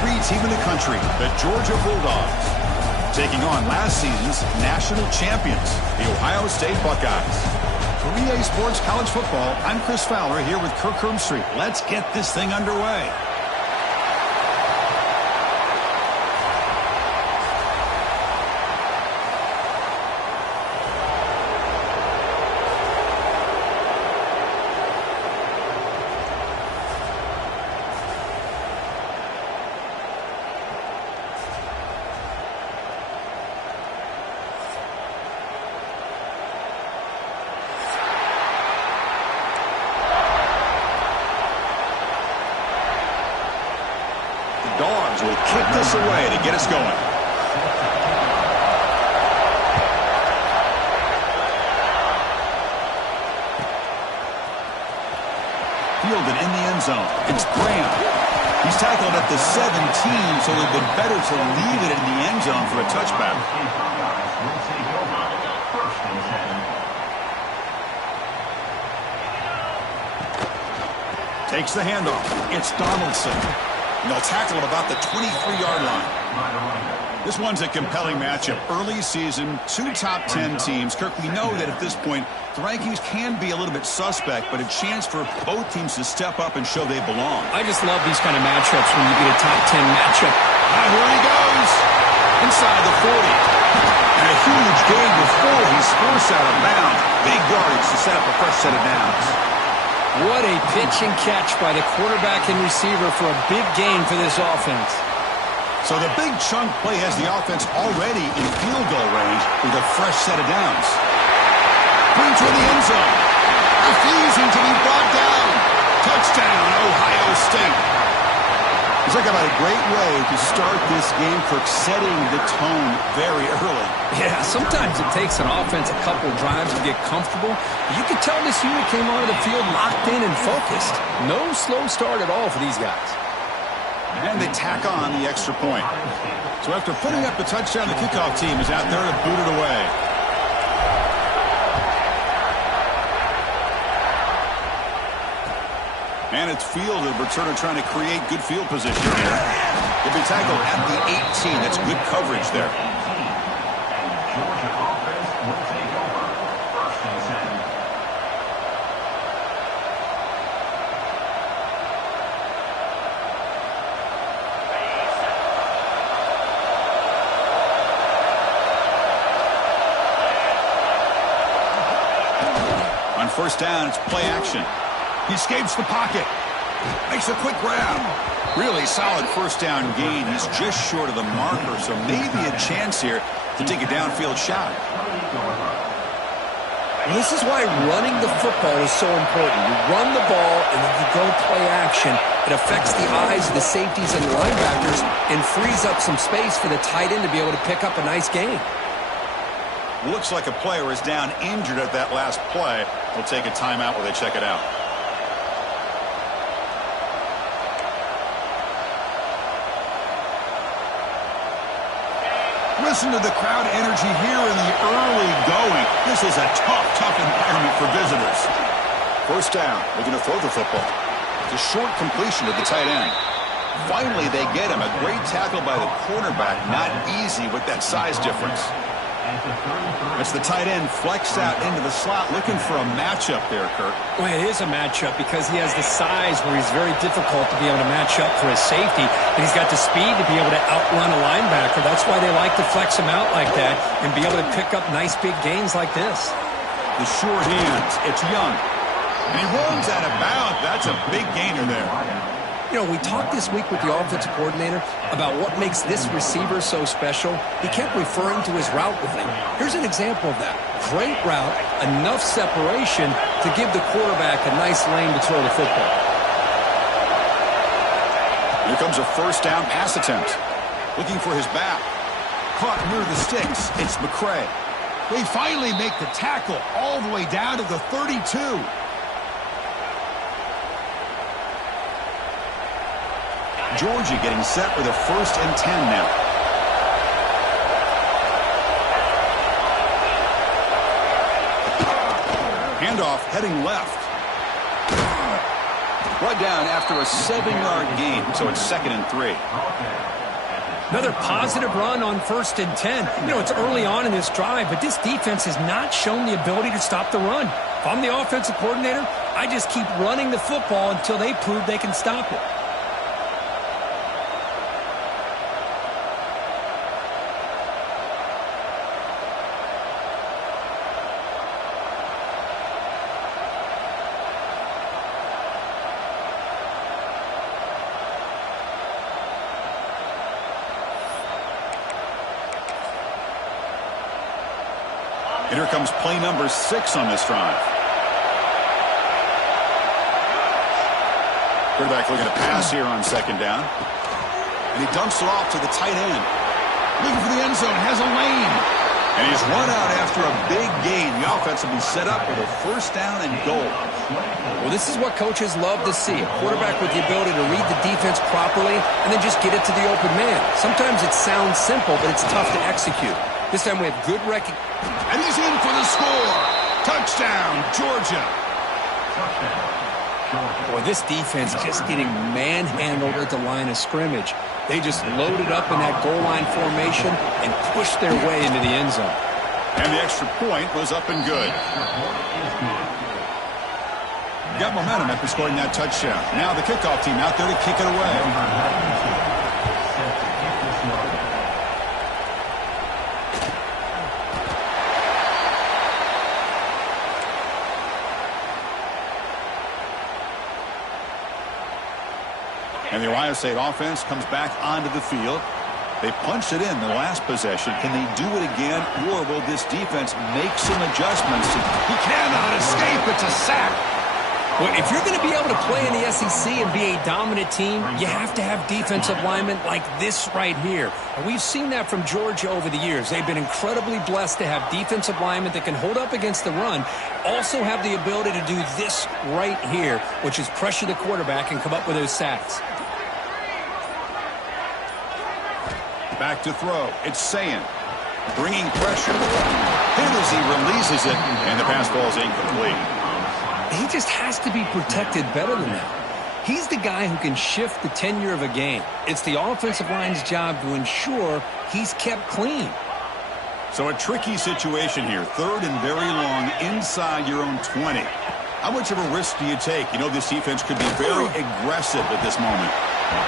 3 team in the country, the Georgia Bulldogs, taking on last season's national champions, the Ohio State Buckeyes. For EA Sports College Football, I'm Chris Fowler here with Kirk Herbstreit. Let's get this thing underway. Dogs will kick this away to get us going. Fielded in the end zone. It's Graham. He's tackled at the 17, so it would have been better to leave it in the end zone for a touchback. Takes the handoff. It's Donaldson. And they'll tackle him about the 23-yard line. This one's a compelling matchup. Early season, 2 top 10 teams. Kirk, we know that at this point, the rankings can be a little bit suspect, but a chance for both teams to step up and show they belong. I just love these kind of matchups when you get a top 10 matchup. Here he goes. Inside the 40. And a huge gain before he's forced out of bounds. Big yardage to set up a fresh set of downs. What a pitch and catch by the quarterback and receiver for a big gain for this offense. So the big chunk play has the offense already in field goal range with a fresh set of downs. Bring to the end zone. Refusing to be brought down. Touchdown, Ohio State. It's like about a great way to start this game, Kirk, setting the tone very early. Yeah, sometimes it takes an offense a couple drives to get comfortable. You can tell this unit came onto the field locked in and focused. No slow start at all for these guys. And they tack on the extra point. So after putting up the touchdown, the kickoff team is out there to boot it away. And it's fielded. Returner trying to create good field position here. He'll be tackled at the 18. That's good coverage there. On first down, it's play action. He escapes the pocket. Makes a quick grab. Really solid first down gain. He's just short of the marker, so maybe a chance here to take a downfield shot. Well, this is why running the football is so important. You run the ball and then you go play action. It affects the eyes of the safeties and the linebackers and frees up some space for the tight end to be able to pick up a nice gain. Looks like a player is down injured at that last play. They'll take a timeout where they check it out. Listen to the crowd energy here in the early going. This is a tough environment for visitors. First down, looking to throw the football. It's a short completion to the tight end. Finally, they get him. A great tackle by the cornerback. Not easy with that size difference. It's the tight end flexed out into the slot, looking for a matchup there, Kirk. Well, it is a matchup because he has the size where he's very difficult to be able to match up for his safety, and he's got the speed to be able to outrun a linebacker. That's why they like to flex him out like that and be able to pick up nice big gains like this. The short hands, it's Young. And he runs out of bounds. That's a big gainer there. You know, we talked this week with the offensive coordinator about what makes this receiver so special. He kept referring to his route running. Here's an example of that. Great route, enough separation to give the quarterback a nice lane to throw the football. Here comes a first down pass attempt. Looking for his back. Caught near the sticks. It's McCray. They finally make the tackle all the way down to the 32. Georgia getting set with a 1st and 10 now. Handoff heading left. Brought down after a 7-yard gain, so it's 2nd and 3. Another positive run on 1st and 10. You know, it's early on in this drive, but this defense has not shown the ability to stop the run. If I'm the offensive coordinator, I just keep running the football until they prove they can stop it. And here comes play number 6 on this drive. Quarterback looking to pass here on 2nd down. And he dumps it off to the tight end. Looking for the end zone, has a lane. And he's run out after a big gain. The offense will be set up with a 1st down and goal. Well, this is what coaches love to see. A quarterback with the ability to read the defense properly and then just get it to the open man. Sometimes it sounds simple, but it's tough to execute. This time we have good recognition. And he's in for the score. Touchdown, Georgia. Boy, this defense just getting manhandled at the line of scrimmage. They just loaded up in that goal line formation and pushed their way into the end zone. And the extra point was up and good. Got momentum after scoring that touchdown. Now the kickoff team out there to kick it away. And the Ohio State offense comes back onto the field. They punched it in the last possession. Can they do it again, or will this defense make some adjustments? He cannot escape. It's a sack. Well, if you're going to be able to play in the SEC and be a dominant team, you have to have defensive linemen like this right here. And we've seen that from Georgia over the years. They've been incredibly blessed to have defensive linemen that can hold up against the run, also have the ability to do this right here, which is pressure the quarterback and come up with those sacks. Back to throw. It's Sayin. Bringing pressure. Hit as he releases it, and the pass ball is incomplete. He just has to be protected better than that. He's the guy who can shift the tenure of a game. It's the offensive line's job to ensure he's kept clean. So a tricky situation here. 3rd and very long inside your own 20. How much of a risk do you take? You know this defense could be very aggressive at this moment.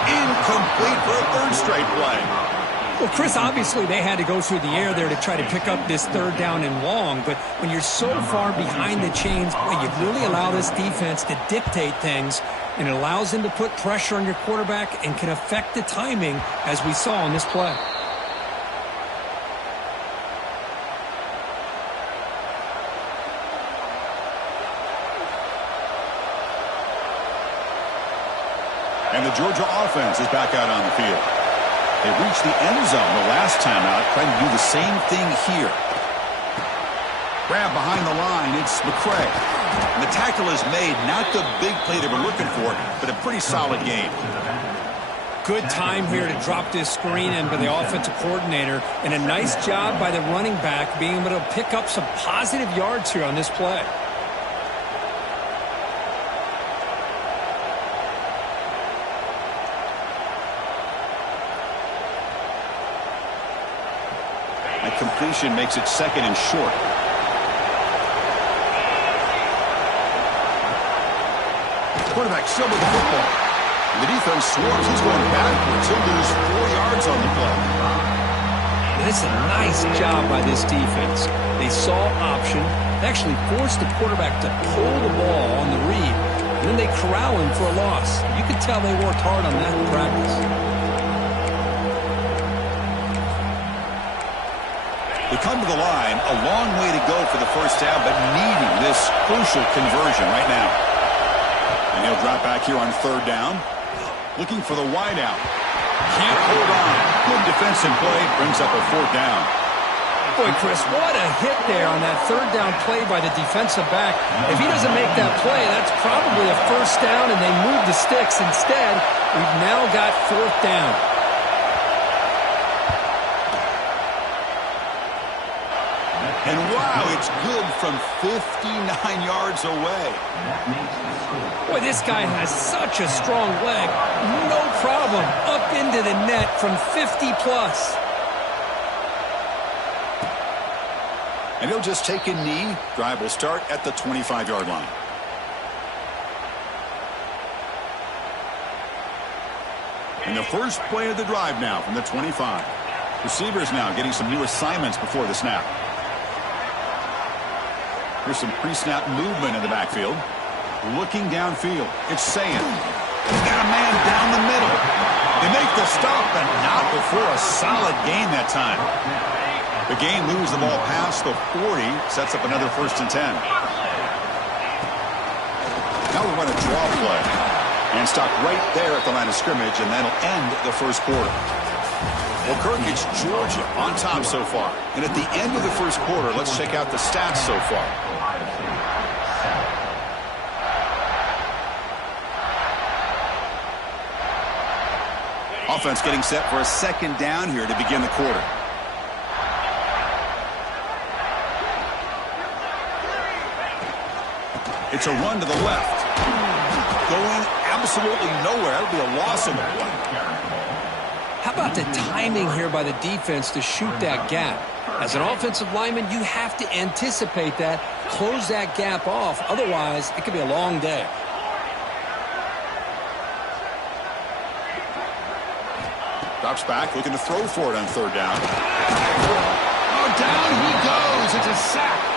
Incomplete for a 3rd straight play. Well, Chris, obviously they had to go through the air there to try to pick up this 3rd down and long, but when you're so far behind the chains, you really allow this defense to dictate things, and it allows them to put pressure on your quarterback and can affect the timing, as we saw on this play. And the Georgia offense is back out on the field. They reached the end zone the last time out, trying to do the same thing here. Grab behind the line, it's McCray. And the tackle is made, not the big play they were looking for, but a pretty solid game. Good time here to drop this screen in by the offensive coordinator, and a nice job by the running back being able to pick up some positive yards here on this play. Completion makes it 2nd and short. Quarterback still with the football. And the defense swarms. He's going backwards. He'll lose 4 yards on the play. That's a nice job by this defense. They saw option. They actually forced the quarterback to pull the ball on the read, and then they corral him for a loss. You could tell they worked hard on that in practice. We come to the line, a long way to go for the 1st down, but needing this crucial conversion right now. And he'll drop back here on 3rd down. Looking for the wide out. Can't hold on. Good defensive play, brings up a 4th down. Boy, Chris, what a hit there on that 3rd down play by the defensive back. If he doesn't make that play, that's probably a 1st down, and they move the sticks. Instead, we've now got 4th down. And wow, it's good from 59 yards away. Boy, this guy has such a strong leg. No problem. Up into the net from 50 plus. And he'll just take a knee. Drive will start at the 25-yard line. And the first play of the drive now from the 25. Receivers now getting some new assignments before the snap. Here's some pre-snap movement in the backfield. Looking downfield. It's Sayin. He's got a man down the middle. They make the stop, but not before a solid gain that time. The gain moves the ball past the 40, sets up another 1st and 10. Now we'll run a draw play and stop right there at the line of scrimmage, and that'll end the first quarter. Well, Kirk, it's Georgia on top so far. And at the end of the first quarter, let's check out the stats so far. Offense getting set for a 2nd down here to begin the quarter. It's a run to the left. Going absolutely nowhere. That would be a loss on the play. How about the timing here by the defense to shoot that gap? As an offensive lineman, you have to anticipate that, close that gap off. Otherwise, it could be a long day. Drops back, looking to throw for it on 3rd down. Oh, down he goes. It's a sack.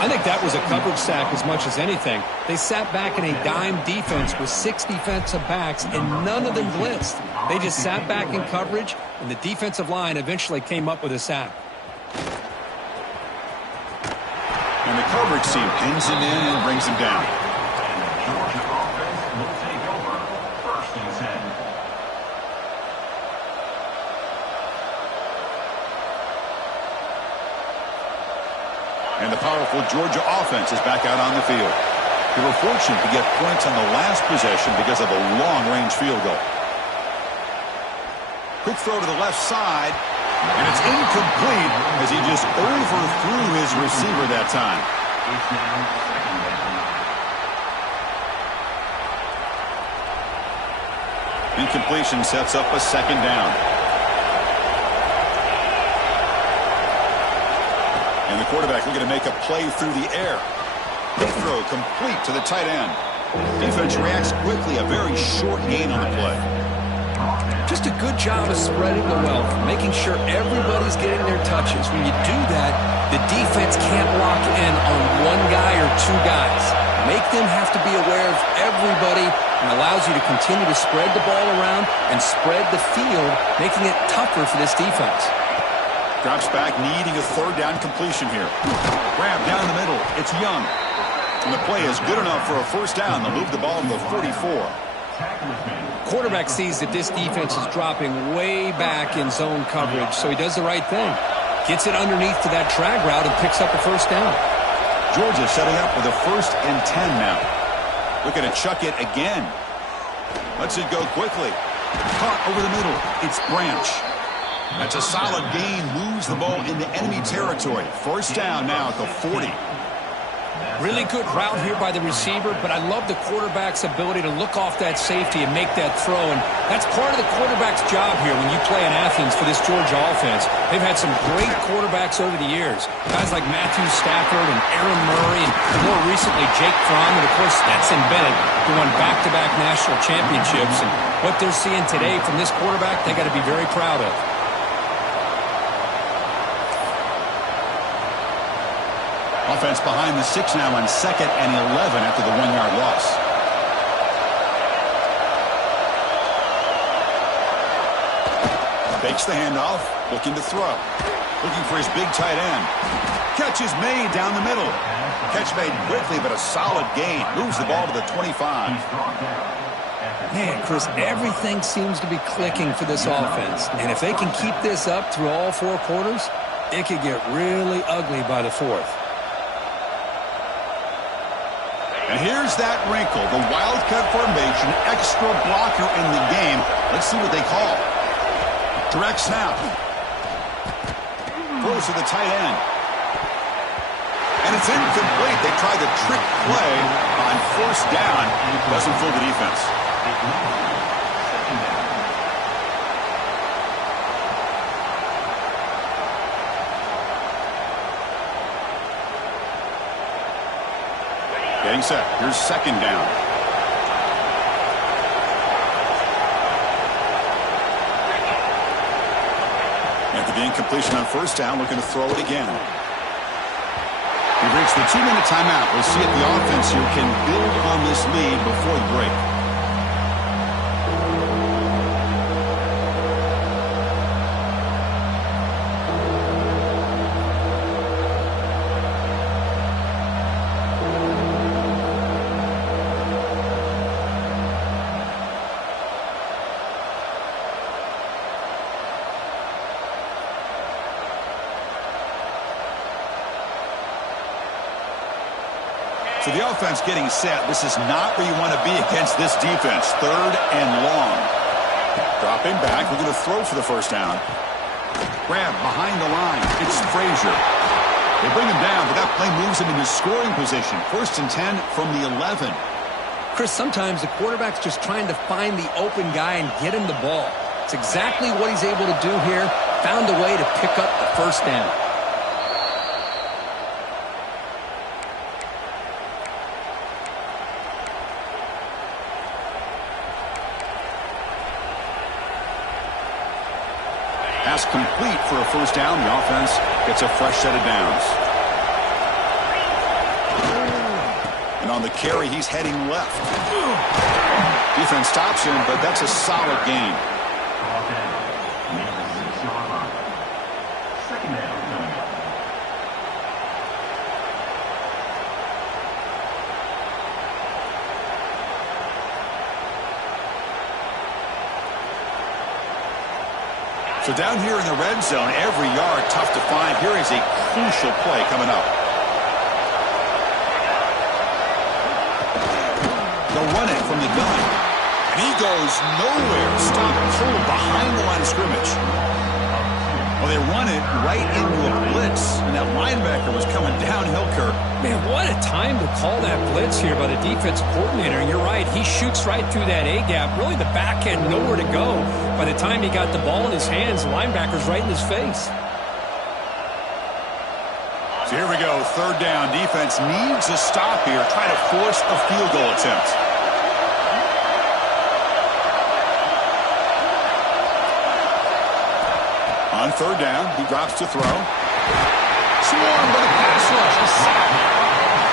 I think that was a coverage sack as much as anything. They sat back in a dime defense with 6 defensive backs, and none of them blitzed. They just sat back in coverage, and the defensive line eventually came up with a sack. And the coverage team pins him in and brings him down. And the powerful Georgia offense is back out on the field. They were fortunate to get points on the last possession because of a long-range field goal. Quick throw to the left side, and it's incomplete as he just overthrew his receiver that time. Incompletion sets up a 2nd down. And the quarterback looking to make a play through the air. Big throw complete to the tight end. Defense reacts quickly. A very short gain on the play. Just a good job of spreading the wealth, making sure everybody's getting their touches. When you do that, the defense can't lock in on one guy or 2 guys. Make them have to be aware of everybody, and allows you to continue to spread the ball around and spread the field, making it tougher for this defense. Drops back, needing a 3rd down completion here. Grab down the middle. It's Young. And the play is good enough for a 1st down. They'll move the ball to the 44. Quarterback sees that this defense is dropping way back in zone coverage, so he does the right thing. Gets it underneath to that drag route and picks up a 1st down. Georgia setting up with a 1st and 10 now. Looking to chuck it again. Lets it go quickly. Caught over the middle. It's Branch. That's a solid gain. Moves the ball into enemy territory. 1st down now at the 40. Really good route here by the receiver, but I love the quarterback's ability to look off that safety and make that throw. And that's part of the quarterback's job here when you play in Athens for this Georgia offense. They've had some great quarterbacks over the years. Guys like Matthew Stafford and Aaron Murray, and more recently Jake Fromm, and of course Stetson Bennett, who won back-to-back national championships. And what they're seeing today from this quarterback, they got to be very proud of. Offense behind the 6 now on 2nd and 11 after the 1-yard loss. Fakes the handoff, looking to throw. Looking for his big tight end. Catch is made down the middle. Catch made quickly, but a solid gain. Moves the ball to the 25. Man, Chris, everything seems to be clicking for this offense. And if they can keep this up through all 4 quarters, it could get really ugly by the 4th. And here's that wrinkle, the wildcat formation, extra blocker in the game. Let's see what they call. Direct snap. Throws to the tight end. And it's incomplete. They tried the trick play on first down. Doesn't fool the defense. Getting set. Here's second down. After the incompletion on first down, looking to throw it again. We've reached the 2-minute timeout. We'll see if the offense here can build on this lead before the break. So the offense getting set. This is not where you want to be against this defense. Third and long. Dropping back. We're going to throw for the first down. Grab behind the line. It's Frazier. They bring him down, but that play moves him into scoring position. First and 10 from the 11. Chris, sometimes the quarterback's just trying to find the open guy and get him the ball. It's exactly what he's able to do here. Found a way to pick up the first down. Pass complete for a first down. The offense gets a fresh set of downs. And on the carry, he's heading left. Defense stops him, but that's a solid gain. So down here in the red zone, every yard tough to find. Here is a crucial play coming up. They'll run it from the gun. And he goes nowhere. Stop pulled behind the line of scrimmage. Well, they run it right into a blitz. And that linebacker was coming downhill, Kirk. Man, what a time to call that blitz here by the defense coordinator. And you're right, he shoots right through that A-gap. Really, the back had nowhere to go. By the time he got the ball in his hands, the linebacker's right in his face. So here we go, third down. Defense needs a stop here. Try to force a field goal attempt. On third down, he drops to throw. Swarmed by the pass rush.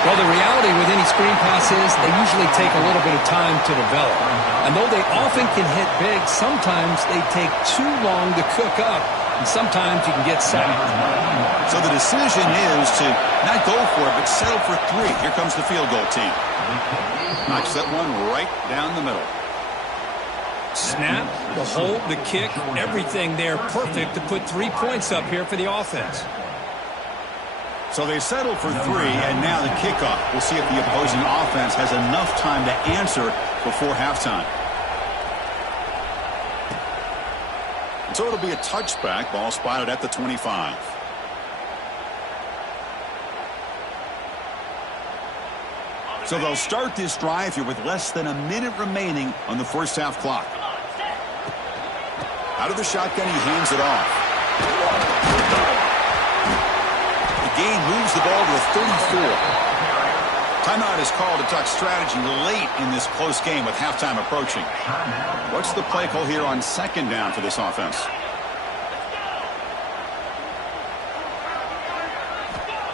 Well, the reality with any screen pass is they usually take a little bit of time to develop. And though they often can hit big, sometimes they take too long to cook up, and sometimes you can get sacked. So the decision is to not go for it, but settle for 3. Here comes the field goal team. Knocks that one right down the middle. Snap, the hold, the kick, everything there perfect to put 3 points up here for the offense. So they settle for 3, and now the kickoff. We'll see if the opposing offense has enough time to answer before halftime. So it'll be a touchback. Ball spotted at the 25. So they'll start this drive here with less than a minute remaining on the first half clock. Out of the shotgun, he hands it off. The gain moves the ball to the 34. Timeout is called to talk strategy late in this close game with halftime approaching. What's the play call here on second down for this offense?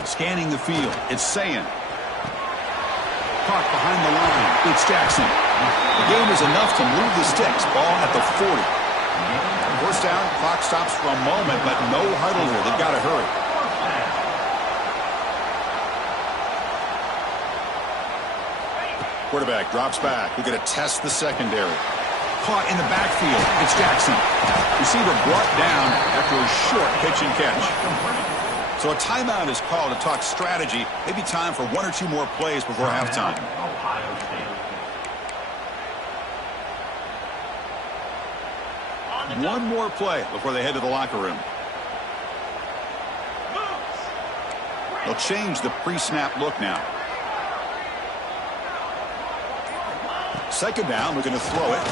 Scanning the field. It's Sayin. Caught behind the line. It's Jackson. The game is enough to move the sticks. Ball at the 40. First down. Clock stops for a moment, but no huddle here. They've got to hurry. Quarterback drops back. We're going to test the secondary. Caught in the backfield. It's Jackson. Receiver brought down after a short pitch and catch. So a timeout is called to talk strategy. Maybe time for 1 or 2 more plays before halftime. One more play before they head to the locker room. They'll change the pre-snap look now. Second down, looking to throw it.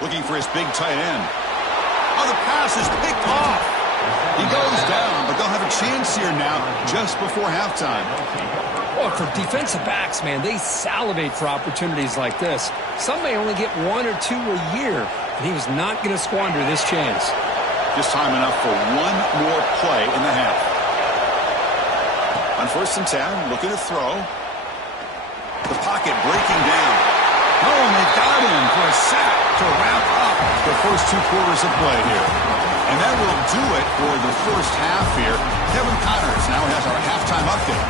Looking for his big tight end. Oh, the pass is picked off. He goes down, but they'll have a chance here now just before halftime. Well, for defensive backs, man, they salivate for opportunities like this. Some may only get 1 or 2 a year, and he was not going to squander this chance. Just time enough for one more play in the half. On 1st and 10, looking to throw. The pocket breaking down. Oh, and they got him for a sack to wrap up the first 2 quarters of play here. And that will do it for the first half here. Kevin Connors now has our halftime update.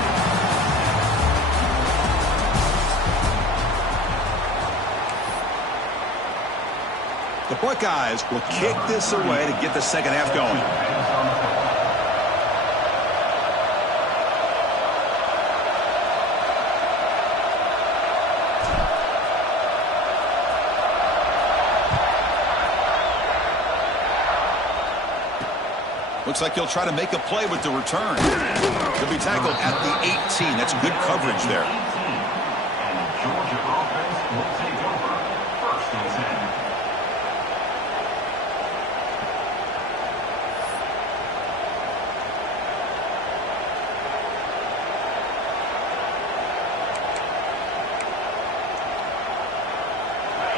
The Buckeyes will kick this away to get the second half going. Looks like he'll try to make a play with the return. He'll be tackled at the 18. That's good coverage there.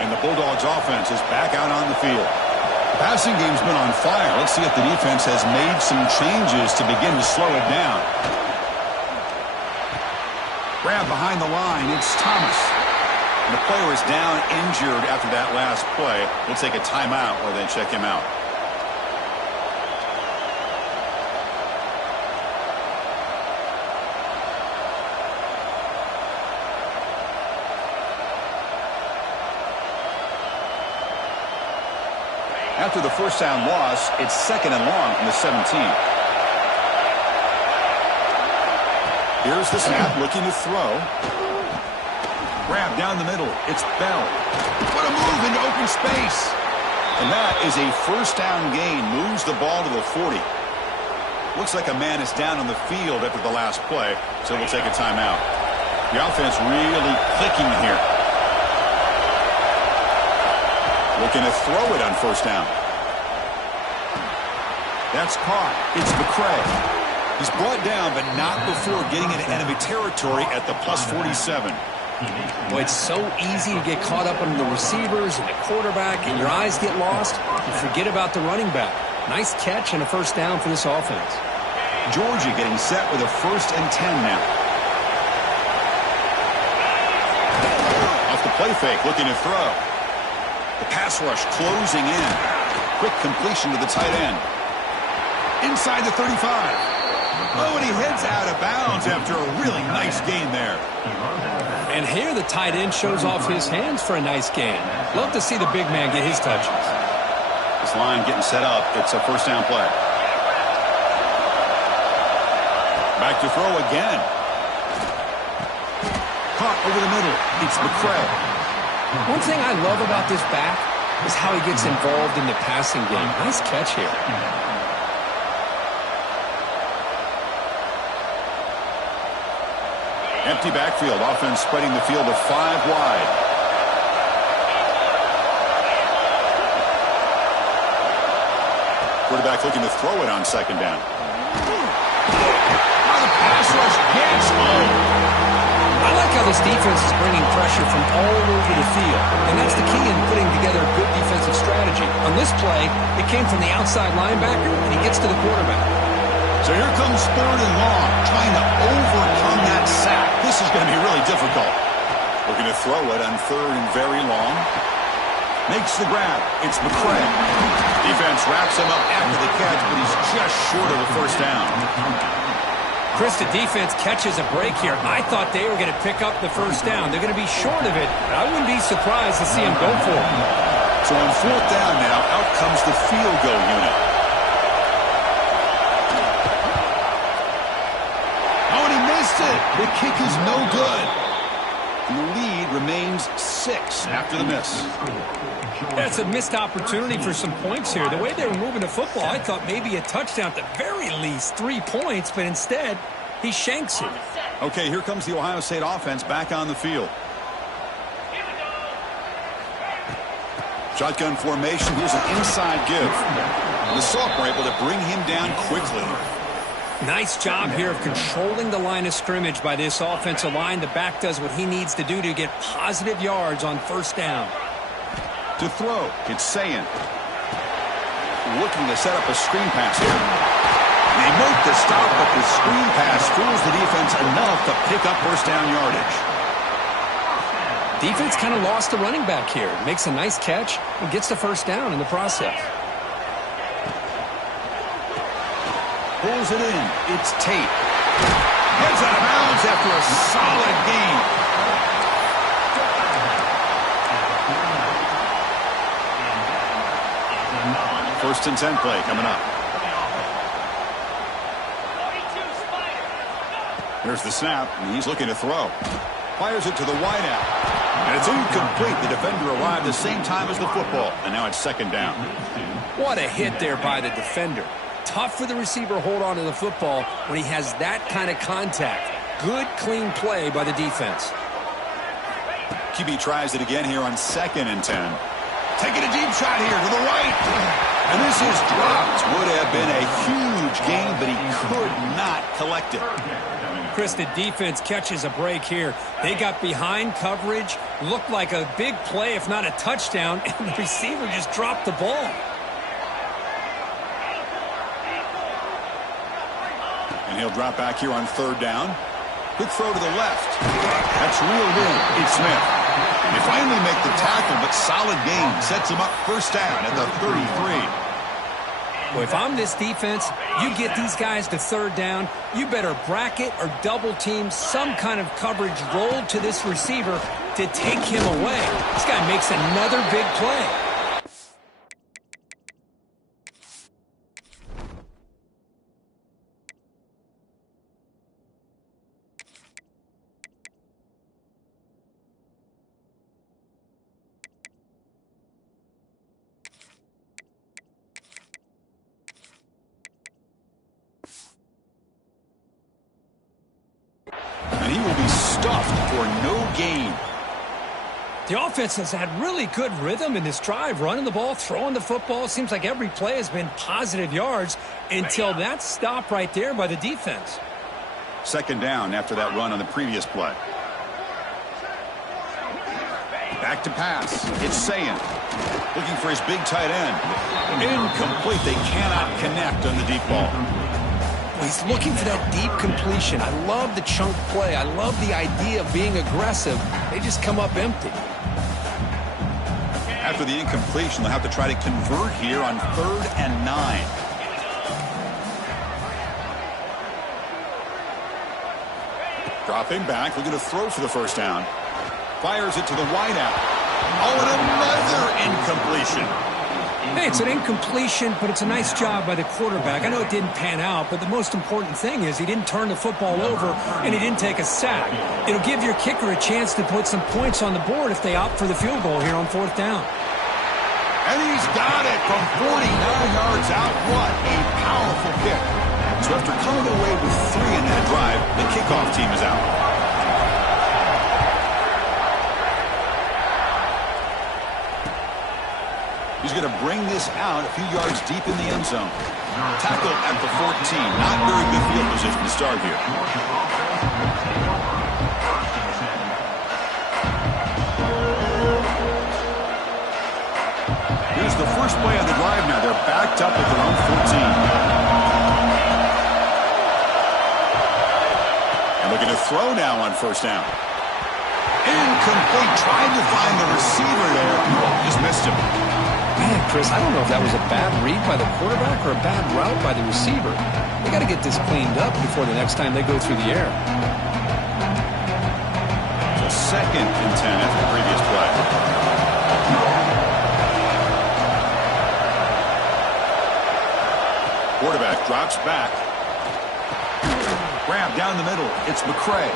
And the Bulldogs offense is back out on the field. The passing game's been on fire. Let's see if the defense has made some changes to begin to slow it down. Grab behind the line. It's Thomas. And the player is down injured after that last play. We'll take a timeout while they check him out. After the first down loss, it's 2nd and long from the 17. Here's the snap, looking to throw. Grab down the middle. It's Bell. What a move into open space. And that is a first down gain. Moves the ball to the 40. Looks like a man is down on the field after the last play, so we'll take a timeout. The offense really clicking here. Looking to throw it on first down. That's caught. It's McCray. He's brought down, but not before getting into enemy territory at the plus 47. Boy, it's so easy to get caught up on the receivers and the quarterback, and your eyes get lost. You forget about the running back. Nice catch and a first down for this offense. Georgia getting set with a 1st and 10 now. Off the play fake, looking to throw. The pass rush closing in. Quick completion to the tight end. Inside the 35. Oh, and he heads out of bounds after a really nice gain there. And here the tight end shows off his hands for a nice gain. Love to see the big man get his touches. This line getting set up. It's a first down play. Back to throw again. Caught over the middle. It's McCray. One thing I love about this back is how he gets involved in the passing game. Nice catch here. Empty backfield. Offense spreading the field to 5 wide. Quarterback looking to throw it on 2nd down. Now the pass rush gets home. I like how this defense is bringing pressure from all over the field, and that's the key in putting together a good defensive strategy. On this play, it came from the outside linebacker, and he gets to the quarterback. So here comes 3rd and long, trying to overcome that sack. This is going to be really difficult. Looking to throw it on 3rd and very long. Makes the grab. It's McCray. Defense wraps him up after the catch, but he's just short of a first down. Chris, the defense catches a break here. I thought they were going to pick up the first down. They're going to be short of it, but I wouldn't be surprised to see him go for it. So on 4th down now, out comes the field goal unit. Oh, and he missed it. The kick is no good. And the lead remains 6 after the miss. That's a missed opportunity for some points here. The way they were moving the football, I thought maybe a touchdown, at the very least 3 points, but instead he shanks it. Okay, here comes the Ohio State offense back on the field. Shotgun formation. Here's an inside give. The Salk were able to bring him down quickly. Nice job here of controlling the line of scrimmage by this offensive line. The back does what he needs to do to get positive yards on first down. To throw, it's Sayin. Looking to set up a screen pass here. They make the stop, but the screen pass fools the defense enough to pick up first down yardage. Defense kind of lost the running back here. Makes a nice catch and gets the first down in the process. Pulls it in. It's Tate. Heads out of bounds after a solid gain. First and 10 play coming up. Here's the snap, and he's looking to throw. Fires it to the wideout. And it's incomplete. The defender arrived the same time as the football, and now it's second down. What a hit there by the defender. Tough for the receiver to hold on to the football when he has that kind of contact. Good, clean play by the defense. QB tries it again here on second and 10. Taking a deep shot here to the right. And this is dropped. Would have been a huge gain, but he could not collect it. Chris, the defense catches a break here. They got behind coverage, looked like a big play, if not a touchdown, and the receiver just dropped the ball. And he'll drop back here on third down. Quick throw to the left. That's reeled in. It's Smith. They finally make the tackle, but solid gain sets him up first down at the 33. Well, if I'm this defense, you get these guys to third down, you better bracket or double team some kind of coverage rolled to this receiver to take him away. This guy makes another big play. And he will be stuffed for no gain. The offense has had really good rhythm in this drive, running the ball, throwing the football. It seems like every play has been positive yards until that stop right there by the defense. Second down after that run on the previous play. Back to pass. It's Sayin. Looking for his big tight end. Incomplete. They cannot connect on the deep ball. He's looking for that deep completion. I love the chunk play. I love the idea of being aggressive. They just come up empty. After the incompletion, they'll have to try to convert here on 3rd and 9. Dropping back, looking to throw for the first down. Fires it to the wideout. Oh, and another incompletion. Hey, it's an incompletion, but it's a nice job by the quarterback. I know it didn't pan out, but the most important thing is he didn't turn the football over and he didn't take a sack. It'll give your kicker a chance to put some points on the board if they opt for the field goal here on 4th down. And he's got it from 49 yards out. What a powerful kick. So after coming away with 3 in that drive, the kickoff team is out. He's going to bring this out a few yards deep in the end zone. Tackle at the 14. Not very good field position to start here. Here's the first play of the drive now. They're backed up at their own 14. And looking to throw now on first down. Incomplete. Tried to find the receiver there. Just missed him. Man, Chris, I don't know if that was a bad read by the quarterback or a bad route by the receiver. They got to get this cleaned up before the next time they go through the air. So 2nd and 10 after the previous play. Quarterback drops back. grab down the middle. It's McCray.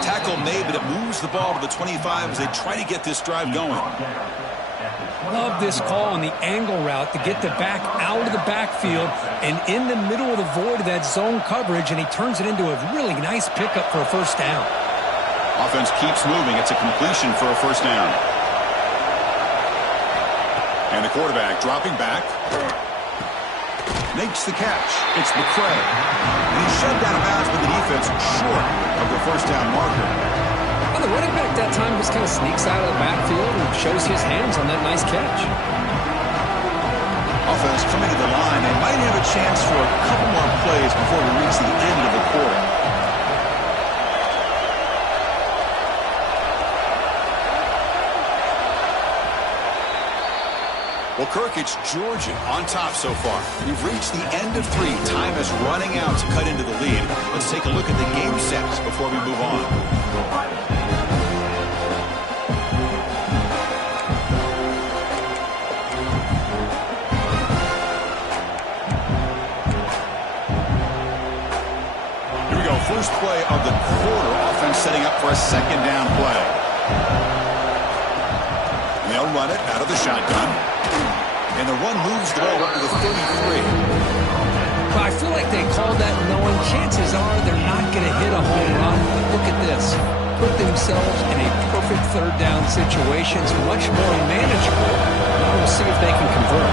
Tackle made, but it moves the ball to the 25 as they try to get this drive going. Love this call on the angle route to get the back out of the backfield and in the middle of the void of that zone coverage, and he turns it into a really nice pickup for a first down. Offense keeps moving. It's a completion for a first down. And the quarterback dropping back. Makes the catch. It's McCray. And he's shoved out of bounds with the defense short of the first down marker. Well, the running back that time just kind of sneaks out of the backfield and shows his hands on that nice catch. Offense coming to the line. They might have a chance for a couple more plays before we reach the end of the quarter. Well, Kirk, it's Georgia on top so far. We've reached the end of 3. Time is running out to cut into the lead. Let's take a look at the game sets before we move on. Here we go. First play of the quarter. Offense setting up for a second down play. And they'll run it out of the shotgun. And the run moves the ball up to the 33. Well, I feel like they called that knowing chances are they're not going to hit a home run. But look at this. Put themselves in a perfect third down situation. It's much more manageable. We'll see if they can convert.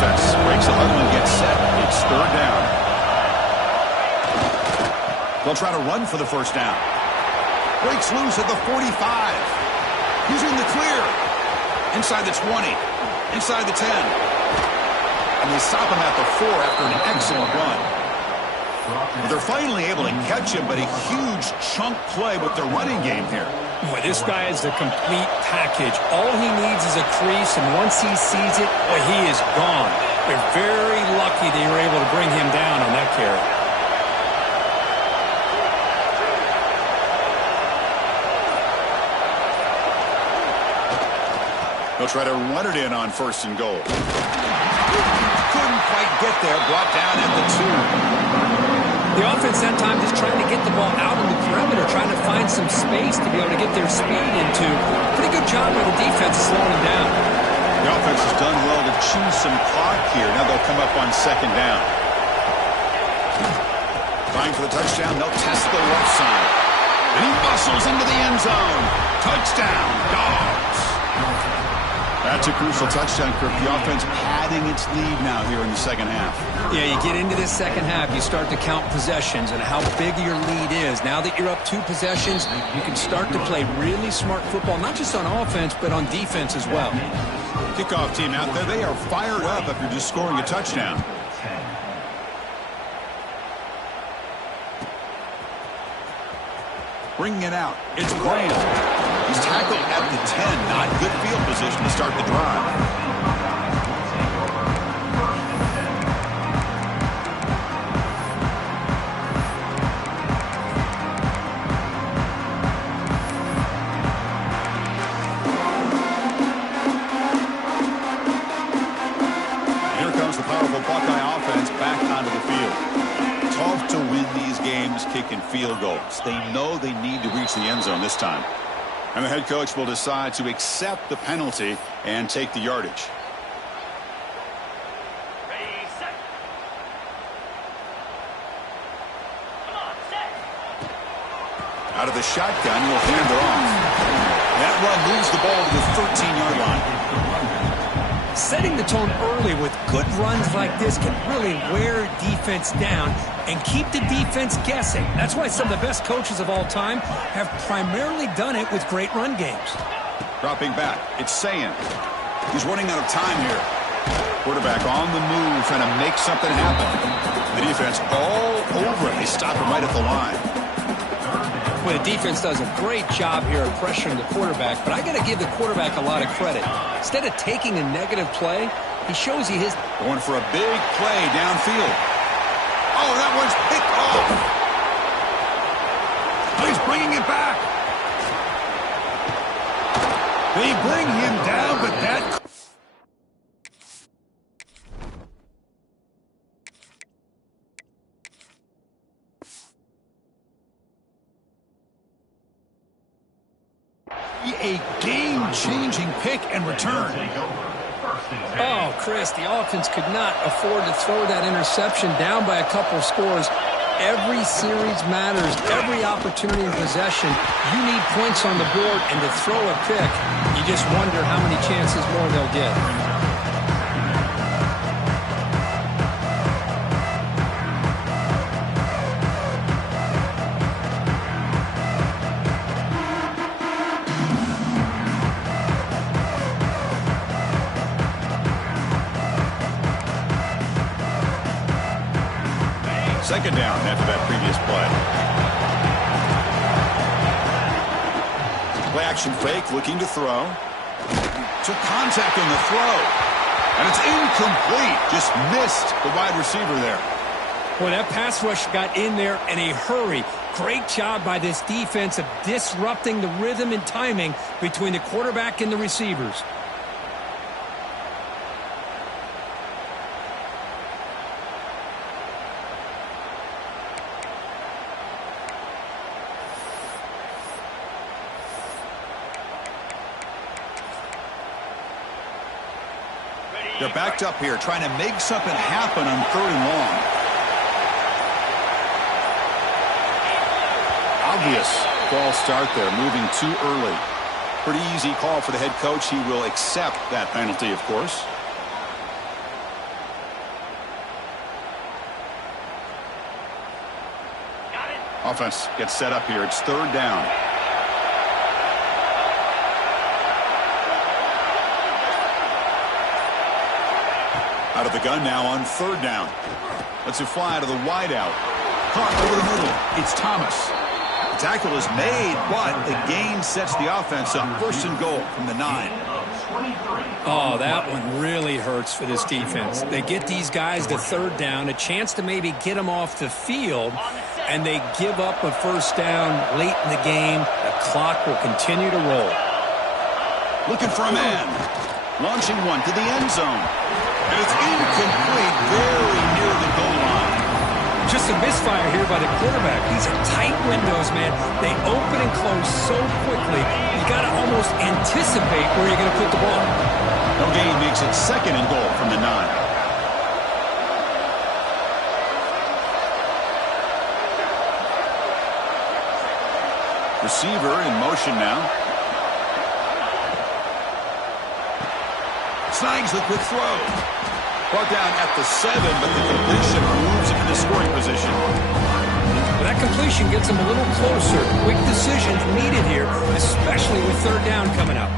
Offense breaks the huddle and gets set. It's third down. They'll try to run for the first down. Breaks loose at the 45. He's in the clear. Inside the 20. Inside the 10. And they stop him at the 4 after an excellent run. They're finally able to catch him, but a huge chunk play with their running game here. Boy, this guy is the complete package. All he needs is a crease, and once he sees it, boy, he is gone. They're very lucky they were able to bring him down on that carry. They'll try to run it in on first and goal. Couldn't quite get there. Brought down at the 2. The offense that time just trying to get the ball out on the perimeter, trying to find some space to be able to get their speed into. Pretty good job by the defense slowing them down. The offense has done well to choose some clock here. Now they'll come up on second down. Trying for the touchdown. They'll test the left side. And he bustles into the end zone. Touchdown, Dogs. That's a crucial touchdown, Kirk. The offense padding its lead now here in the second half. Yeah, you get into this second half, you start to count possessions and how big your lead is. Now that you're up 2 possessions, you can start to play really smart football, not just on offense, but on defense as well. Kickoff team out there, they are fired up after just scoring a touchdown. Bringing it out, it's Graham. He's tackled at the 10. Not good field position to start the drive. Here comes the powerful Buckeye offense back onto the field. Tough to win these games kicking field goals. They know they need to reach the end zone this time. And the head coach will decide to accept the penalty and take the yardage. Ready, set. Come on, set. Out of the shotgun, he'll hand it off. That run moves the ball to the 13-yard line. Setting the tone early with good runs like this can really wear defense down and keep the defense guessing. That's why some of the best coaches of all time have primarily done it with great run games. Dropping back, it's Sayan. He's running out of time here. Quarterback on the move, trying to make something happen. The defense all over it. They stop him right at the line. Well, the defense does a great job here of pressuring the quarterback, but I got to give the quarterback a lot of credit. Instead of taking a negative play, he shows you his... Going for a big play downfield. Oh, that one's picked off. Oh, he's bringing it back. They bring him down, but that... a game-changing pick and return. Oh, Chris, the offense could not afford to throw that interception down by a couple scores. Every series matters. Every opportunity in possession, you need points on the board, and to throw a pick, you just wonder how many chances more they'll get. Second down after that previous play. Play action fake, looking to throw. Took contact on the throw. And it's incomplete. Just missed the wide receiver there. Boy, that pass rush got in there in a hurry. Great job by this defense of disrupting the rhythm and timing between the quarterback and the receivers. They're backed up here, trying to make something happen on 3rd and long. Obvious false start there, moving too early. Pretty easy call for the head coach. He will accept that penalty, of course. Offense gets set up here. It's 3rd down. Out of the gun now on 3rd down. Lets it fly out of the wideout. Caught over the middle. It's Thomas. The tackle is made, but the gain sets the offense up. 1st and goal from the 9. Oh, that one really hurts for this defense. They get these guys to 3rd down, a chance to maybe get them off the field, and they give up a 1st down late in the game. The clock will continue to roll. Looking for a man. Launching one to the end zone. And it's incomplete, very near the goal line. Just a misfire here by the quarterback. These are tight windows, man. They open and close so quickly, you got to almost anticipate where you're going to put the ball. No gain makes it 2nd and goal from the 9. Receiver in motion now. Snags the quick throw. Brought down at the 7, but the completion moves him into scoring position. Well, that completion gets him a little closer. Quick decisions needed here, especially with 3rd down coming up.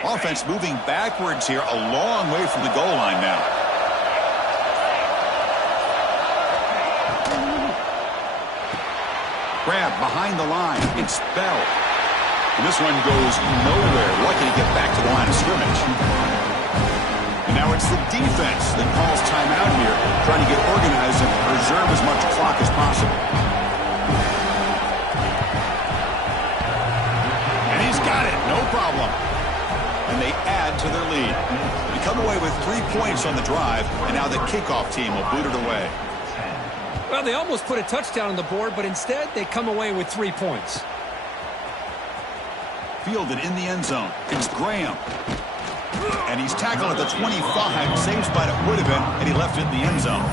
Offense moving backwards here, a long way from the goal line now. Grab behind the line. It's Bell. And this one goes nowhere. Lucky to get back to the line of scrimmage. And now it's the defense that calls timeout here, trying to get organized and preserve as much clock as possible. And he's got it. No problem. And they add to their lead. They come away with 3 points on the drive, and now the kickoff team will boot it away. Well, they almost put a touchdown on the board, but instead they come away with 3 points. Fielded in the end zone. It's Graham. And he's tackled at the 25. Same spot it would have been, and he left it in the end zone.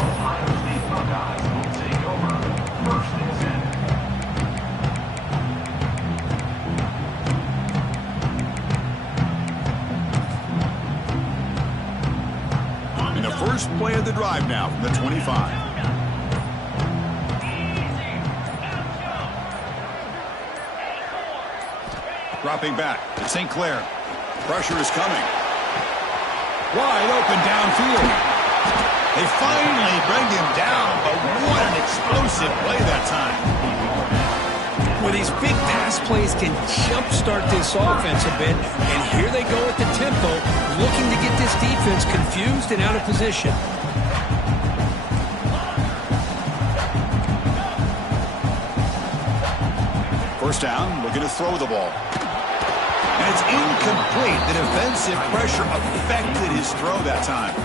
First play of the drive now from the 25. Dropping back to St. Clair. Pressure is coming. Wide open downfield. They finally bring him down, but what an explosive play that time. Well, these big pass plays can jumpstart this offense a bit, and here they go at the tempo, looking to get this defense confused and out of position. First down, looking to throw the ball. And it's incomplete. The defensive pressure affected his throw that time.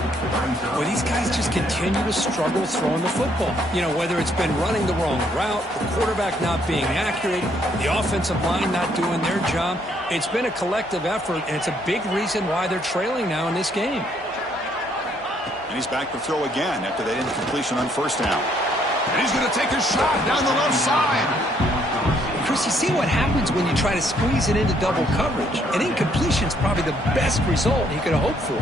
Well, these guys just continue to struggle throwing the football. You know, whether it's been running the wrong route, the quarterback not being accurate, the offensive line not doing their job. It's been a collective effort, and it's a big reason why they're trailing now in this game. And he's back to throw again after that incompletion on first down. And he's going to take a shot down the left side. Chris, you see what happens when you try to squeeze it into double coverage. An incompletion is probably the best result he could have hoped for,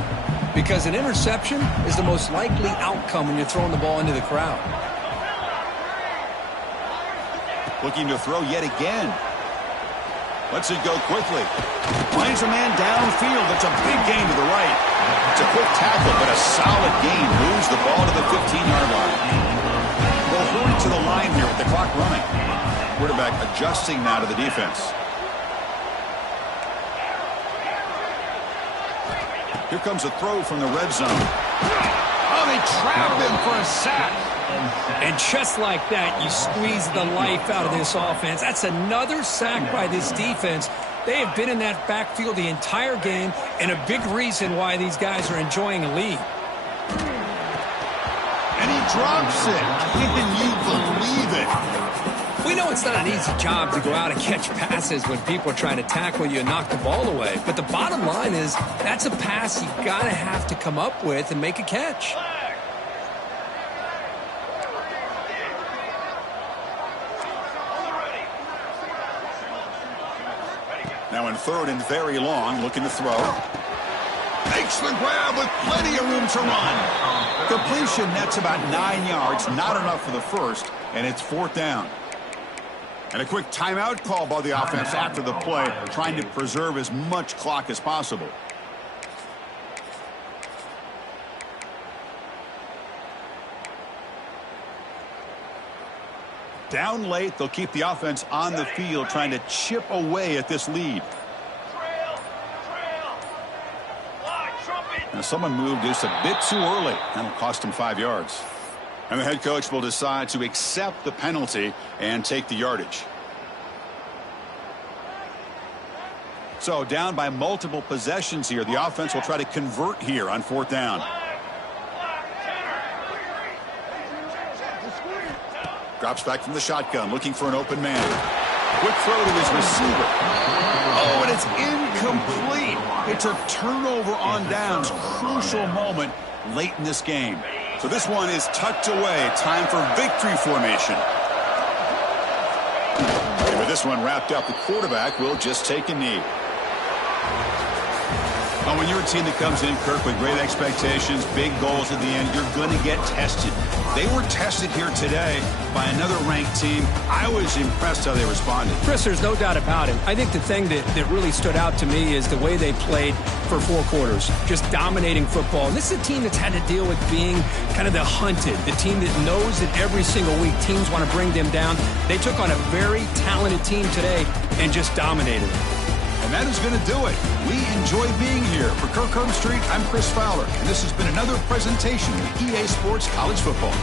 because an interception is the most likely outcome when you're throwing the ball into the crowd. Looking to throw yet again. Lets it go quickly. Finds a man downfield. That's a big gain to the right. It's a quick tackle, but a solid gain. Moves the ball to the 15-yard line. We'll hurry to the line here with the clock running. Quarterback adjusting now to the defense. Here comes a throw from the red zone. Oh, they trapped him for a sack. And just like that, you squeeze the life out of this offense. That's another sack by this defense. They have been in that backfield the entire game, and a big reason why these guys are enjoying a lead. And he drops it. Can you believe it? We know it's not an easy job to go out and catch passes when people are trying to tackle you and knock the ball away. But the bottom line is that's a pass you got to have to come up with and make a catch. Now in third and very long, looking to throw. Makes the grab with plenty of room to run. Completion nets about 9 yards, not enough for the first, and it's fourth down. And a quick timeout call by the offense after the play, trying to preserve as much clock as possible. Down late, they'll keep the offense on the field, trying to chip away at this lead. Now someone moved just a bit too early. That'll cost him 5 yards. And the head coach will decide to accept the penalty and take the yardage. So down by multiple possessions here. The offense will try to convert here on fourth down. Drops back from the shotgun, looking for an open man. Quick throw to his receiver. Oh, and it's incomplete. It's a turnover on downs. Crucial moment late in this game. So this one is tucked away. Time for victory formation. And with this one wrapped up, the quarterback will just take a knee. Oh, when you're a team that comes in, Kirk, with great expectations, big goals at the end, you're going to get tested. They were tested here today by another ranked team. I was impressed how they responded. Chris, there's no doubt about it. I think the thing that really stood out to me is the way they played for 4 quarters, just dominating football. And this is a team that's had to deal with being kind of the hunted, the team that knows that every single week teams want to bring them down. They took on a very talented team today and just dominated them. And that is going to do it. We enjoy being here. For Kirk Street, I'm Chris Fowler, and this has been another presentation of EA Sports College Football.